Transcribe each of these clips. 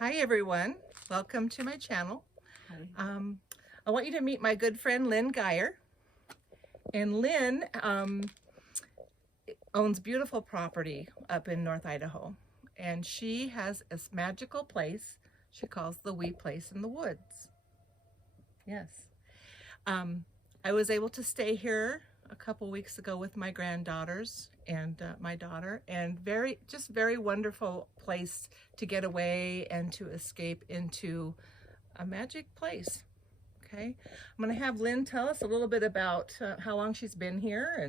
Hi everyone, welcome to my channel. Hi. I want you to meet my good friend Lynn Geyer. And Lynn owns beautiful property up in North Idaho. And she has this magical place she calls the Wee Place in the Woods. Yes. I was able to stay here a couple weeks ago with my granddaughters and my daughter, and very wonderful place to get away and to escape into a magic place. Okay, I'm going to have Lynn tell us a little bit about how long she's been here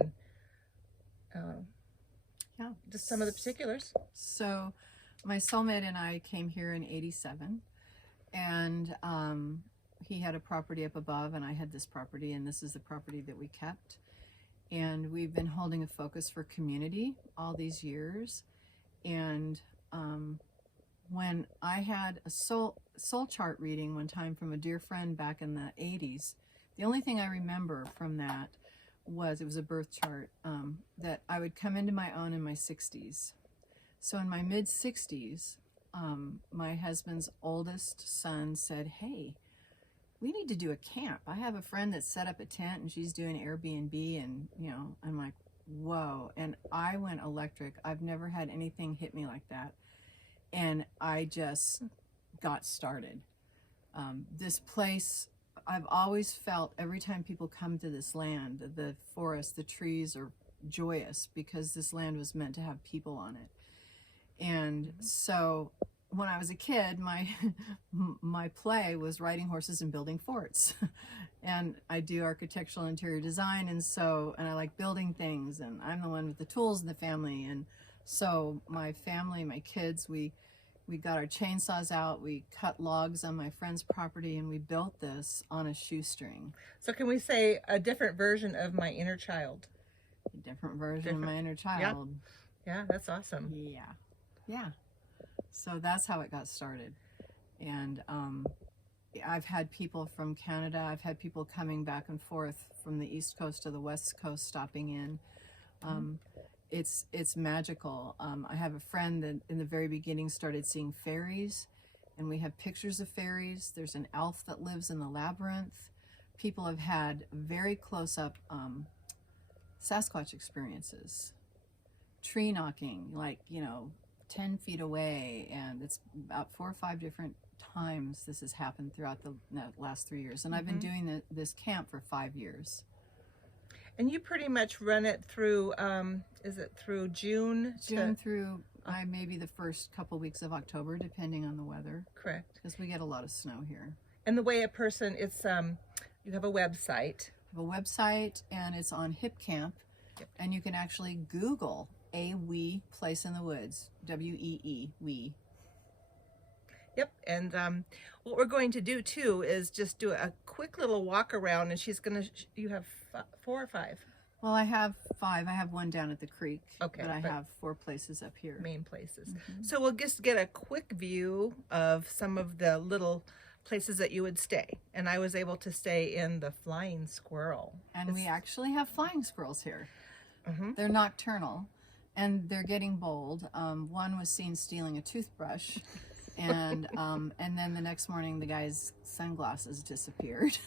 and Yeah. just some of the particulars. So my soulmate and I came here in '87, and he had a property up above and I had this property, and this is the property that we kept. And we've been holding a focus for community all these years. And when I had a soul chart reading one time from a dear friend back in the '80s, the only thing I remember from that was, it was a birth chart, that I would come into my own in my 60s. So in my mid 60s, my husband's oldest son said, "Hey, we need to do a camp. I have a friend that set up a tent and she's doing Airbnb." And I'm like, whoa. And I went electric. I've never had anything hit me like that. And I just got started. This place, I've always felt every time people come to this land, the forest, the trees are joyous because this land was meant to have people on it. And so when I was a kid, my play was riding horses and building forts. And I do architectural interior design, and I like building things, and I'm the one with the tools in the family. And so my family, my kids, we got our chainsaws out, we cut logs on my friend's property, and we built this on a shoestring. So can we say a different version of my inner child? A different version of my inner child. Yeah, that's awesome. Yeah. So that's how it got started. And I've had people from Canada, I've had people coming back and forth from the East Coast to the West Coast stopping in. It's magical. I have a friend that in the very beginning started seeing fairies, and we have pictures of fairies. There's an elf that lives in the labyrinth. People have had very close-up Sasquatch experiences. Tree knocking, 10 feet away, and it's about 4 or 5 different times this has happened throughout the last 3 years. And I've been doing this camp for 5 years. And you pretty much run it through, is it through June? June through maybe the first couple weeks of October, depending on the weather. Correct. Because we get a lot of snow here. And the way a person, it's, you have a website. I have a website, and it's on HipCamp, and you can actually Google a Wee Place in the Woods, WEE, Wee. Yep, and what we're going to do too is just do a quick little walk around, and she's gonna, you have 4 or 5? Well, I have 5. I have one down at the creek, okay, but I have 4 places up here. Main places. So we'll just get a quick view of some of the little places that you would stay. And I was able to stay in the Flying Squirrel. And we actually have flying squirrels here. They're nocturnal. And they're getting bold. One was seen stealing a toothbrush, and then the next morning the guy's sunglasses disappeared.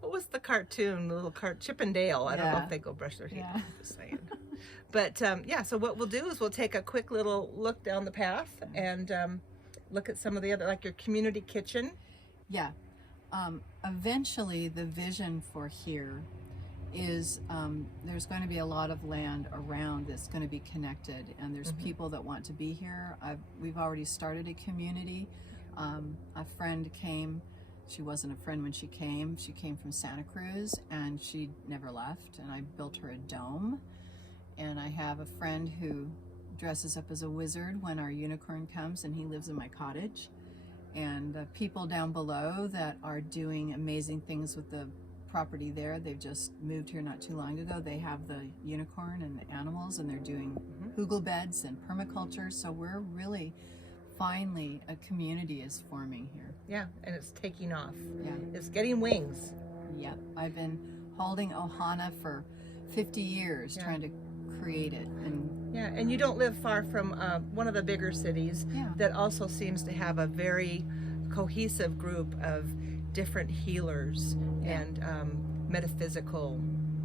What was the cartoon? The little Chip and Dale. I don't know if they go brush their teeth. Yeah. I'm just saying. But yeah, so what we'll do is we'll take a quick little look down the path and look at some of the other, like your community kitchen. Yeah. Eventually, the vision for here is there's going to be a lot of land around that's going to be connected, and there's people that want to be here. We've already started a community. A friend came. She wasn't a friend when she came from Santa Cruz, and she never left, and I built her a dome. And I have a friend who dresses up as a wizard when our unicorn comes, and he lives in my cottage. And people down below that are doing amazing things with the property there. They've just moved here not too long ago. They have the unicorn and the animals, and they're doing hugel beds and permaculture. So we're really, finally, a community is forming here. Yeah, and it's taking off. Yeah. It's getting wings. Yep. I've been holding Ohana for 50 years, trying to create it, and Yeah, and you don't live far from one of the bigger cities Yeah. that also seems to have a very cohesive group of different healers Yeah. and metaphysical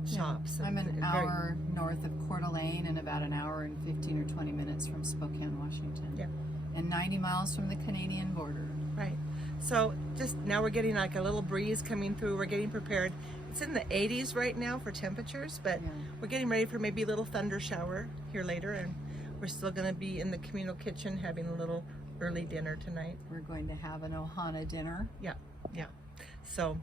shops. I'm and an very- hour north of Coeur d'Alene and about an hour and 15 or 20 minutes from Spokane, Washington. Yeah. And 90 miles from the Canadian border. Right. So just now we're getting like a little breeze coming through. We're getting prepared. It's in the 80s right now for temperatures, but Yeah. we're getting ready for maybe a little thunder shower here later, and we're still going to be in the communal kitchen having a little early dinner tonight. We're going to have an Ohana dinner. Yeah. So,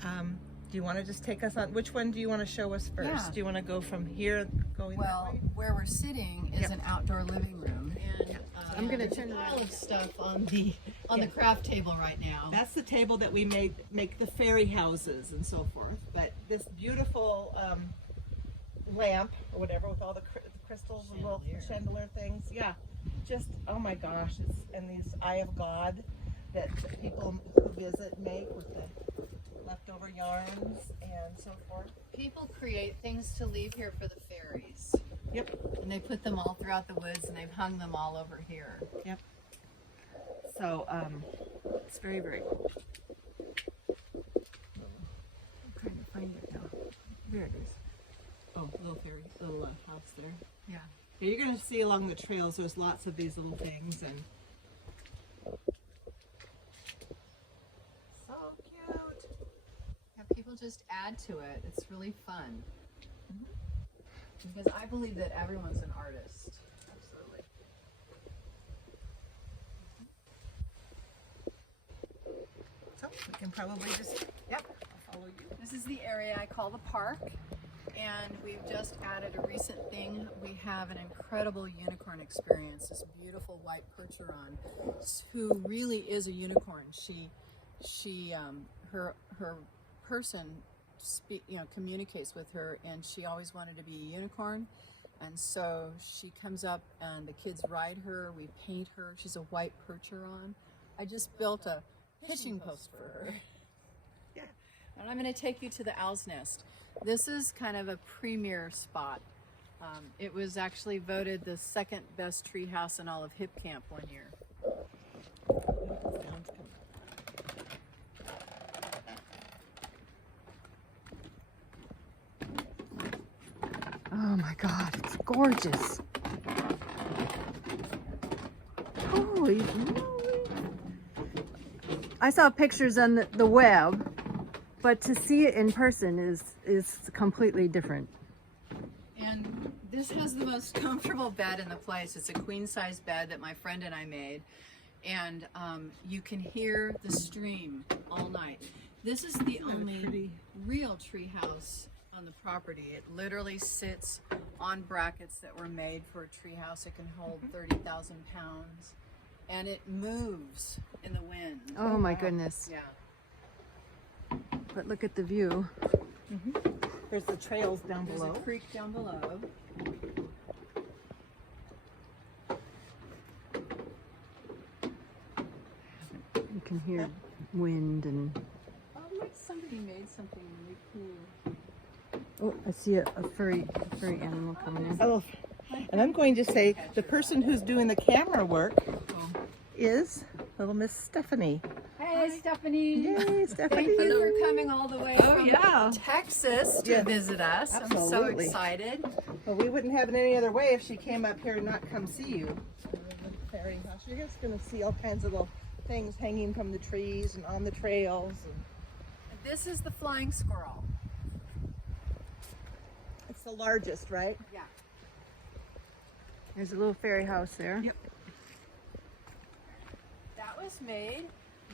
do you want to just take us on? Which one do you want to show us first? Yeah. Do you want to go from here going Well, that way? where we're sitting is Yep. an outdoor living room, and I'm gonna there's turn a around. pile of stuff on the Yeah. craft table right now. That's the table that we make the fairy houses and so forth. But this beautiful lamp or whatever with all the crystals and little chandelier things, yeah, just oh my gosh! And these Eye of God that people who visit make with the leftover yarns and so forth. People create things to leave here for the fairies. Yep. And they put them all throughout the woods, and they've hung them all over here. Yep. So it's very, very cool. I'm trying to find it now. There it is. Oh, little house there. Yeah. Yeah, you're gonna see along the trails. There's lots of these little things, and so cute. Yeah, people just add to it. It's really fun. Because I believe that everyone's an artist. Absolutely. So we can probably just I'll follow you. This is the area I call the park, and we've just added a recent thing. We have an incredible unicorn experience. This beautiful white percheron, who really is a unicorn. Her person communicates with her, and she always wanted to be a unicorn. And so she comes up, and the kids ride her. We paint her. She's a white percheron. I just built a hitching post for her. Yeah. And I'm going to take you to the Owl's Nest. This is kind of a premier spot. It was actually voted the second best tree house in all of Hip Camp one year. Sounds coming. Oh my God, it's gorgeous. Holy moly. I saw pictures on the web, but to see it in person is completely different. And this has the most comfortable bed in the place. It's a queen size bed that my friend and I made. And you can hear the stream all night. This is the only real tree house on the property. It literally sits on brackets that were made for a tree house. It can hold 30,000 pounds, and it moves in the wind. Oh my goodness. Yeah. But look at the view. There's the trails down There's below. a creek down below. You can hear wind and Oh, look, somebody made something really cool. oh, I see a furry animal coming in. Oh, and I'm going to say the person who's doing the camera work is little Miss Stephanie. Hey, Stephanie. Yay, Stephanie! Thank you for coming all the way from yeah. Texas to Yes, visit us. I'm so absolutely. excited. Well, we wouldn't have it any other way if she came up here and not come see you. Fairy house. You're just going to see all kinds of little things hanging from the trees and on the trails. And This is the flying squirrel. it's the largest, right? Yeah. There's a little fairy house there. Yep. That was made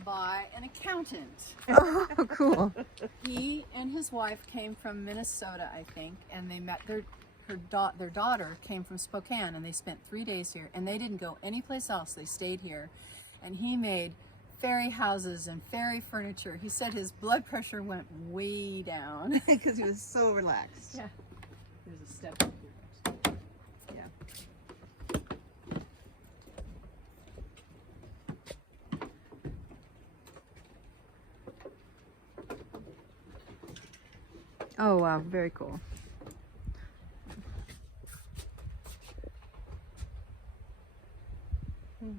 by an accountant. Oh, cool. He and his wife came from Minnesota, I think, and they met their daughter came from Spokane, and they spent 3 days here, and they didn't go anyplace else. They stayed here, and he made fairy houses and fairy furniture. He said his blood pressure went way down. Because he was so relaxed. Yeah. There's a step up here. Yeah. Oh wow, very cool. You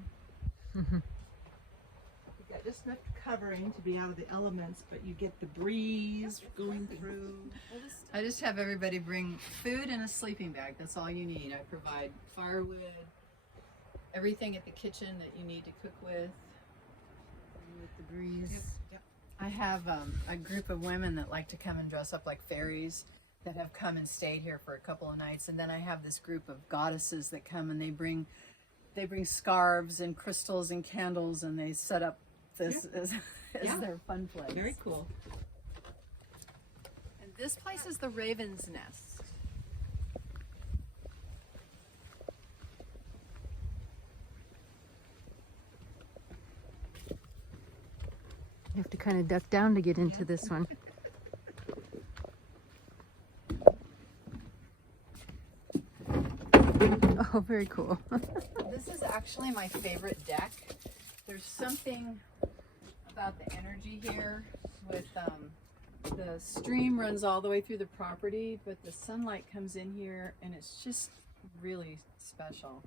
got just enough covering to be out of the elements, but you get the breeze going through. I just have everybody bring food and a sleeping bag. That's all you need. I provide firewood, everything at the kitchen that you need to cook with. With the breeze. Yep. I have a group of women that like to come and dress up like fairies that have come and stayed here for a couple of nights, and then I have this group of goddesses that come and they bring scarves and crystals and candles, and they set up this as their fun place. Very cool. And this place is the Raven's Nest. You have to kind of duck down to get into this one. Oh, very cool. This is actually my favorite deck. There's something about the energy here with the stream runs all the way through the property, but the sunlight comes in here and it's just really special.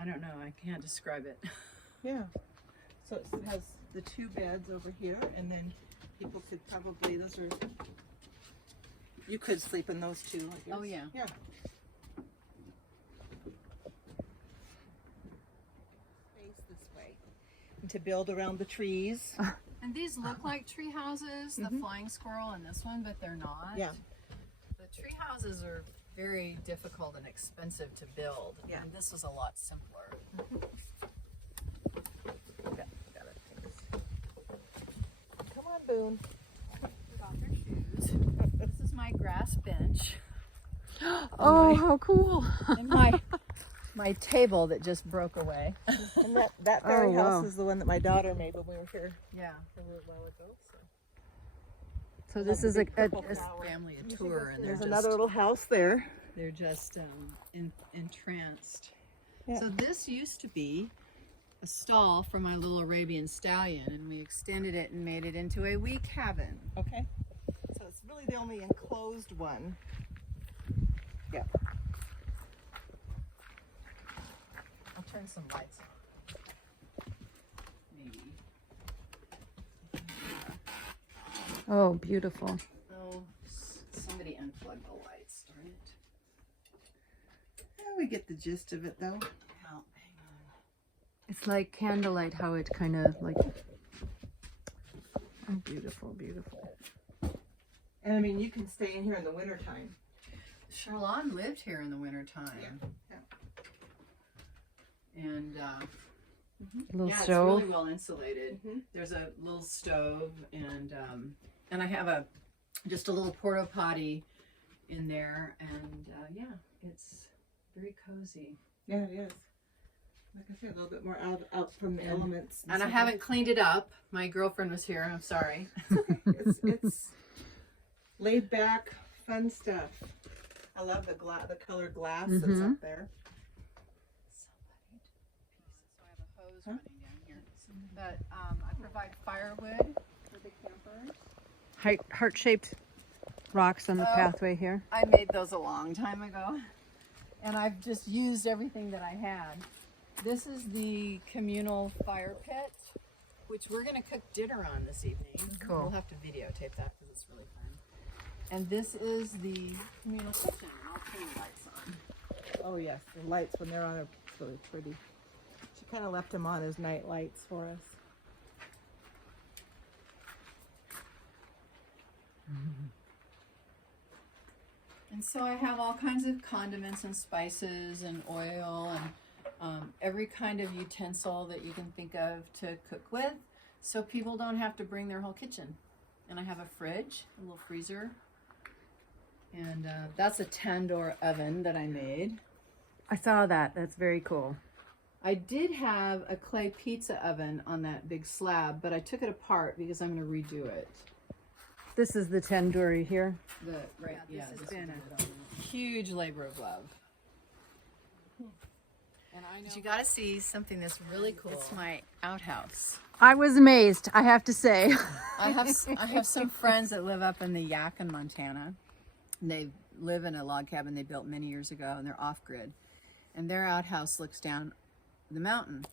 I don't know, I can't describe it. Yeah. So it has the 2 beds over here, and then people could probably, you could sleep in those 2, I guess. Oh, yeah. Yeah. Face this way. And to build around the trees. And these look like tree houses, the flying squirrel and this one, but they're not. Yeah. The tree houses are very difficult and expensive to build, and this is a lot simpler. Come on, Boone. Got their shoes. This is my grass bench. Oh, how cool. And my table that just broke away. And that fairy Oh, house wow. is the one that my daughter made when we were here Yeah. a little while ago. So this is a Family a tour, and There's another little house there. they're just entranced. Yeah. So this used to be a stall for my little Arabian stallion, and we extended it and made it into a wee cabin. Okay. So it's really the only enclosed one. Yeah. I'll turn some lights on. Maybe. oh, beautiful. Oh, somebody unplugged the lights, darn it. Yeah, we get the gist of it though. Oh, hang on. It's like candlelight, how it kind of like, oh, beautiful, beautiful. And I mean, you can stay in here in the wintertime. Charlon lived here in the wintertime. Yeah. And A little yeah, stove. it's really well insulated. There's a little stove, and I have just a little porta potty in there, and yeah, it's very cozy. Yeah, it is. Like I said, a little bit more out from the elements. And I haven't cleaned it up. My girlfriend was here. I'm sorry. It's laid back, fun stuff. I love the colored glass that's up there. So I have a hose running down here. But I provide firewood for the campers. Heart-shaped rocks on the pathway here. I made those a long time ago, and I've just used everything that I had. This is the communal fire pit, which we're going to cook dinner on this evening. Cool. We'll have to videotape that because it's really fun. And this is the communal kitchen. I'll turn the lights on. Oh yes, the lights when they're on are really pretty. She kind of left them on as night lights for us. And so I have all kinds of condiments and spices and oil and every kind of utensil that you can think of to cook with, so people don't have to bring their whole kitchen. And I have a fridge, a little freezer, and that's a tandoor oven that I made. I saw that. That's very cool. I did have a clay pizza oven on that big slab, but I took it apart because I'm going to redo it. This is the tandoori here. This has has been been a huge labor of love. And I know you got to see something that's really cool. It's my outhouse. I was amazed, I have to say. I have some friends that live up in the Yak in Montana. They live in a log cabin they built many years ago, and they're off grid. and their outhouse looks down the mountain,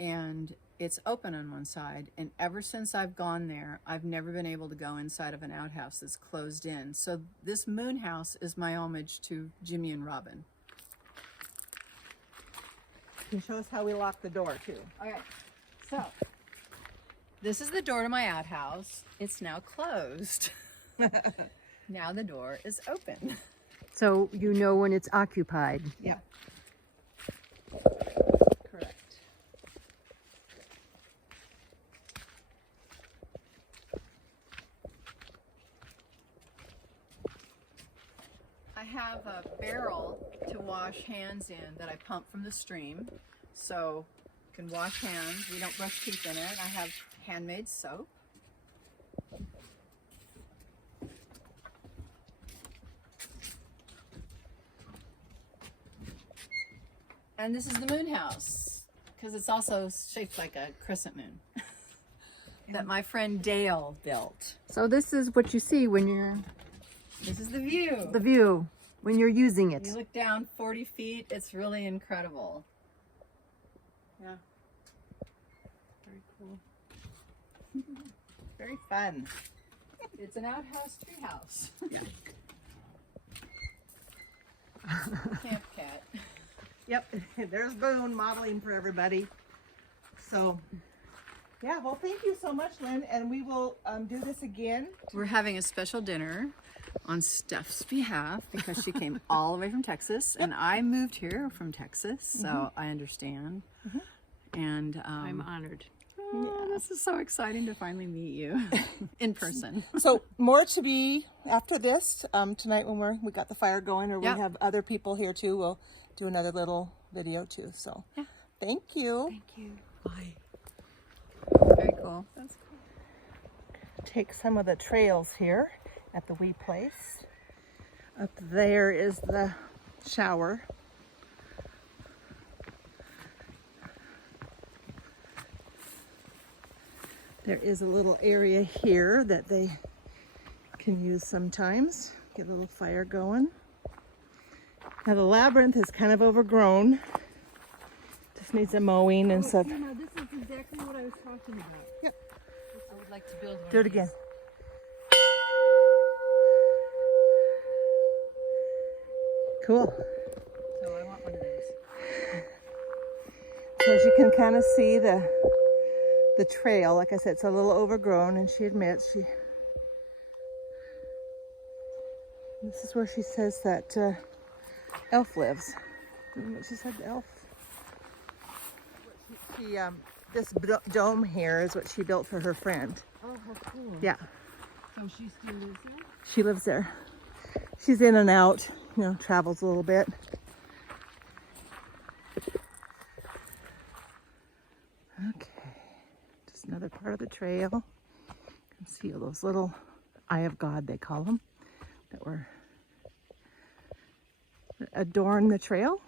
and it's open on one side. And ever since I've gone there, I've never been able to go inside of an outhouse that's closed in. So this moon house is my homage to Jimmy and Robin. Can you show us how we lock the door too? All right, so this is the door to my outhouse. It's now closed. Now the door is open. So you know when it's occupied. Yeah. Correct. I have a barrel to wash hands in that I pump from the stream, so you can wash hands. We don't brush teeth in it. I have handmade soap. And this is the moon house, because it's also shaped like a crescent moon that my friend Dale built. So this is what you see when you're This is the view. the view when you're using it. You look down 40 feet, it's really incredible. Yeah. Very cool. Very fun. It's an outhouse treehouse. Yeah. Camp cat. Yep, there's Boone modeling for everybody. So, yeah, well, thank you so much, Lynn, and we will do this again. We're having a special dinner on Steph's behalf because she came all the way from Texas, and I moved here from Texas, so I understand. And I'm honored. oh, this is so exciting to finally meet you in person. So, more to be after this. Tonight when we got the fire going, or Yep. we have other people here too, we'll do another little video too. So, Yeah. Thank you. Thank you. Bye. Very cool. That's cool. Take some of the trails here at the wee place. Up there is the shower. There is a little area here that they can use sometimes. Get a little fire going. Now the labyrinth is kind of overgrown. Just needs a mowing and stuff. This is exactly what I was talking about. Yep. I would like to build one. Do it again. Cool. So I want one of those. So as you can kind of see the trail, like I said, it's a little overgrown, and she admits this is where she says that elf lives. Isn't that what she said, the elf? This dome here is what she built for her friend. Oh, how cool. Yeah, So she still lives there? she lives there. She's in and out, travels a little bit. Okay, just another part of the trail. You can see all those little eye of God, they call them, that adorn the trail.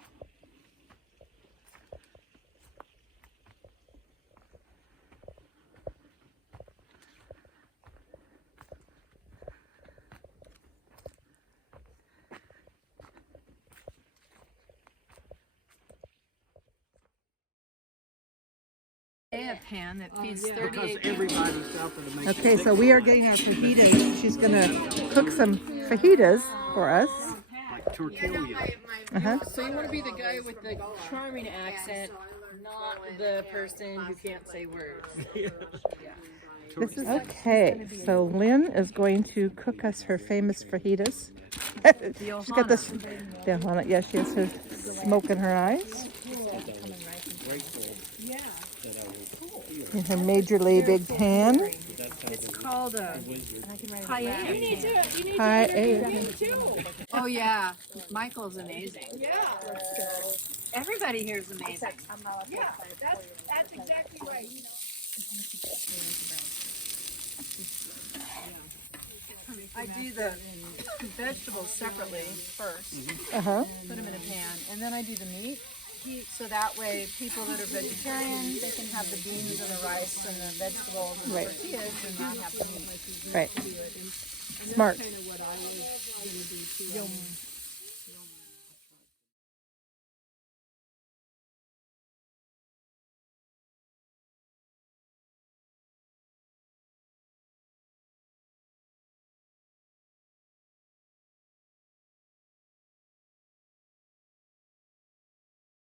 A pan that feeds yeah. 38 Because everybody's out there to make Okay, so we are getting our fajitas. She's gonna cook some fajitas for us. like tortilla. So you want to be the guy with the charming accent, not the person who can't say words. This is okay. So Lynn is going to cook us her famous fajitas. She's got this. Yeah, she has her smoke in her eyes. In her majorly big pan. It's called a paella. Paella. Oh yeah, Michael's amazing. Yeah. Everybody here is amazing. Yeah, that's exactly right. I do the vegetables separately first, Uh-huh. put them in a pan, and then I do the meat. So that way, people that are vegetarian, they can have the beans and the rice and the vegetables and Right. the tortillas and not have the meat. Right. Smart. Kind of what I was going to do too.